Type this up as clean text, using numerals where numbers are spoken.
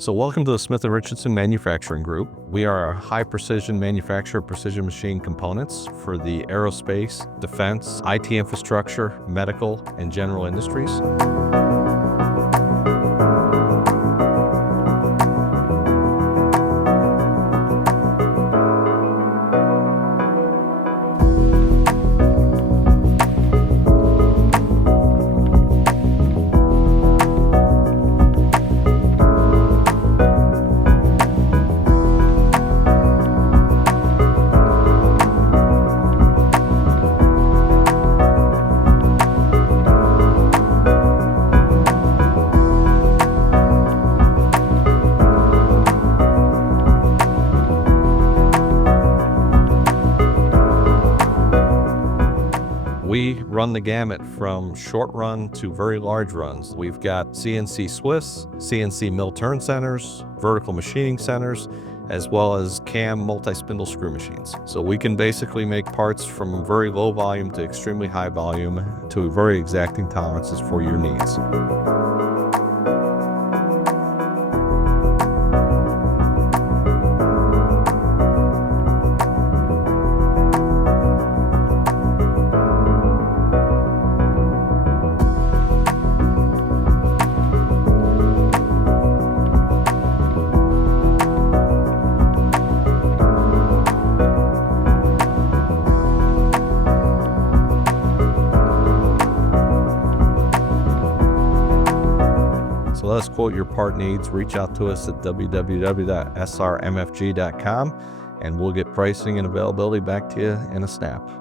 So welcome to the Smith & Richardson Manufacturing Group. We are a high-precision manufacturer of precision machine components for the aerospace, defense, IT infrastructure, medical, and general industries. We run the gamut from short run to very large runs. We've got CNC Swiss, CNC mill turn centers, vertical machining centers, as well as CAM multi-spindle screw machines. So we can basically make parts from very low volume to extremely high volume to very exacting tolerances for your needs. So let us quote your part needs. Reach out to us at www.srmfg.com and we'll get pricing and availability back to you in a snap.